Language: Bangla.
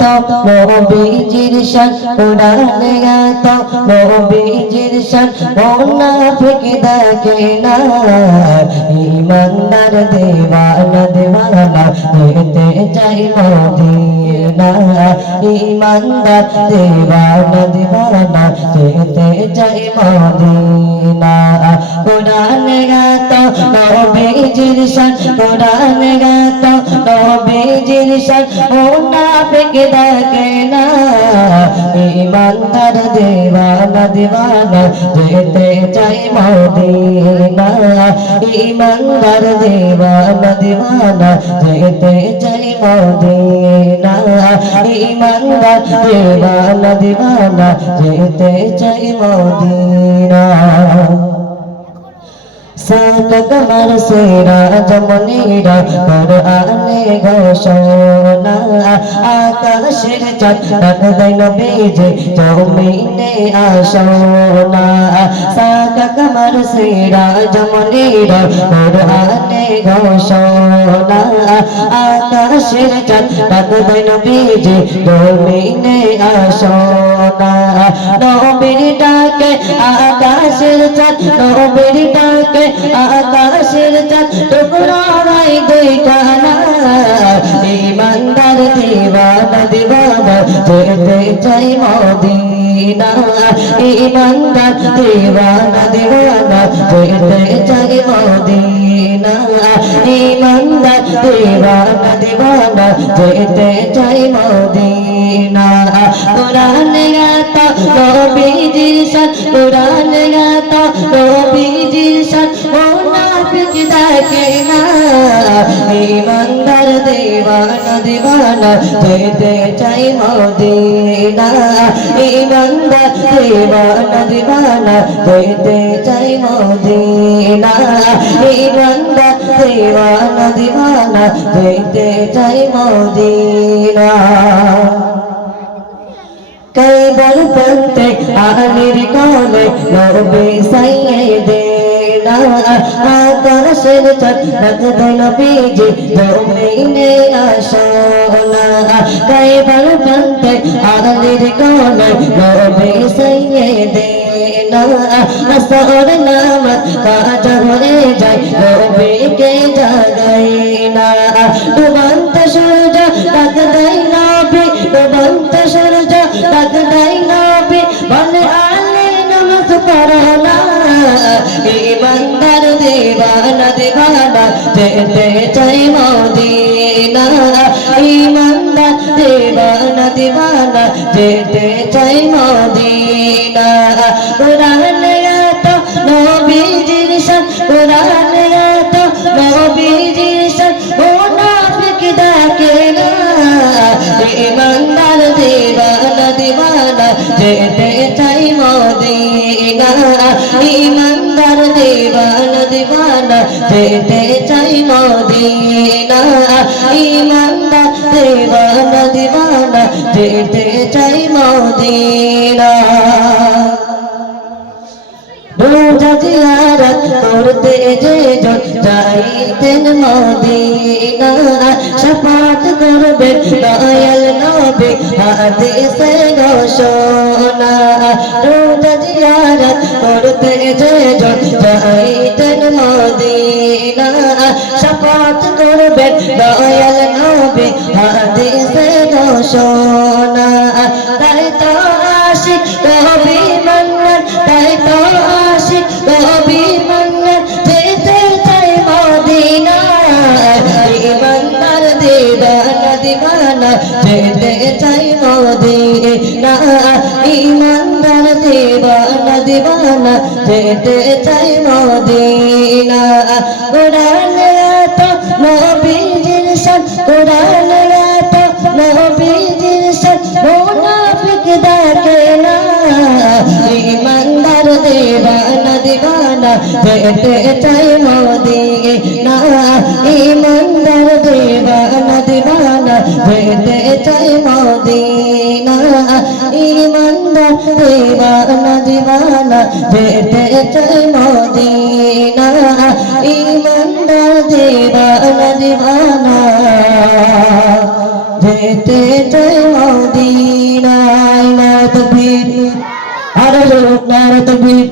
গাতো নবীজির শান কোরআনে গাতো নবীজির শান মুনাফিক দেখে না ইমানদার দেওয়ানা দেওয়ানা যেতে চাই মদিনা ইমানদার দেওয়ানা দেওয়ানা যেতে চাই মদিনা কোরআনে গাতো নবীজির শান কোরআনে গাতো নবীজির শান মুনাফিক দেখে না ইমানদার দেওয়ানা দেওয়ানা যেতে চাই মদিনা ইমানদার দেওয়ানা দেওয়ানা যেতে চাই মদিনা ইমানদার দেওয়ানা দেওয়ানা যেতে চাই মদিনা সাদত মারসেরা জমনেরা কোরআনে ঘোষণা আকাশের চাঁদ দেয় নবীজি জমিনে আসনা সাদত মারসেরা জমনেরা কোরআনে ঘোষণা আকাশের চাঁদ দেয় নবীজি জমিনে আসনা নবীর ডাকে আকাশের চাঁদ নবীর ডাকে আকাশের চাঁদ টুকরাই দেখানা ইমানদার দিওয়ানা দিওয়ানা যেতে চাই মদিনা ইমানদার দিওয়ানা দিওয়ানা যেতে চাই মদিনা ইমানদার দিওয়ানা দিওয়ানা যেতে চাই মদিনা কোরআনে গাতো নবীজির শান কোরআনে গাতো নবীজির শান মুনাফিক দেখে না ইমানদার দেওয়ানা দেওয়ানা যেতে চাই মদিনা ইমানদার দেওয়ানা দেওয়ানা যেতে চাই মদিনা ইমানদার দেওয়ানা দেওয়ানা যেতে চাই মদিনা কেবল বলতে আলির কোলে নবী সাইয়েদেনা আকাশের চাঁদ নবীজি জমিনে আসনা কেবল বলতে আলির কোলে নবী সাইয়েদেনা আসর নামাজ কাজা হয়ে যায় নবীকে জাগাইনা ডুবন্ত সূর্য ডাক দেয় নবী ডুবন্ত সূর্য ডাক দেয় নবী বলে আলে নামাজ পড়ো না ইমানদার দেওয়ানা দেওয়ানা যেতে চাই মদিনা ইমানদার দেওয়ানা দেওয়ানা যেতে চাই মদিনা কোরআনে গাতো নবীজির শান কোরআনে গাতো নবীজির শান মুনাফিক দেখে না ইমানদার দেওয়ানা দেওয়ানা যেতে চাই মদিনা ইমানদার দেওয়ানা দেওয়ানা যেতে চাই মদিনা ইমানদার দেওয়ানা দেওয়ানা যেতে চাই মদিনা রোজা জিয়ারত করতে যে যাইতেন মদিনা শাফাত করবেন দয়াল নবী হাদিসে ঘোষণা রোজা জিয়ারত করতে যে যাইতেন মদিনা শাফাত করবেন দয়াল নবী হাদিসে ঘোষণা তাই তো আশিক কবি মন্নান তাই তো আশিক কবি মন্নান যেতে চাই মদিনা ইমানদার দেওয়ানা দেওয়ানা যেতে চাই মদিনা ইমানদার দেওয়ানা দেওয়ানা যেতে চাই মদিনা কোরআনে গাতো নবীজির শান কোরআনে গাতো নবীজির শান মুনাফিক দেখে না ইমানদার দেওয়ানা দেওয়ানা যেতে চাই মদিনা ইমানদার দেওয়ানা দেওয়ানা যেতে চাই মদিনা ইমানদার দেওয়ানা দেওয়ানা যেতে চাই মদিনা ইমানদার দেওয়ানা দেওয়ানা যেতে চাই মদিনায়। নারে তাকবীর, আরো জোরে নারে তাকবীর।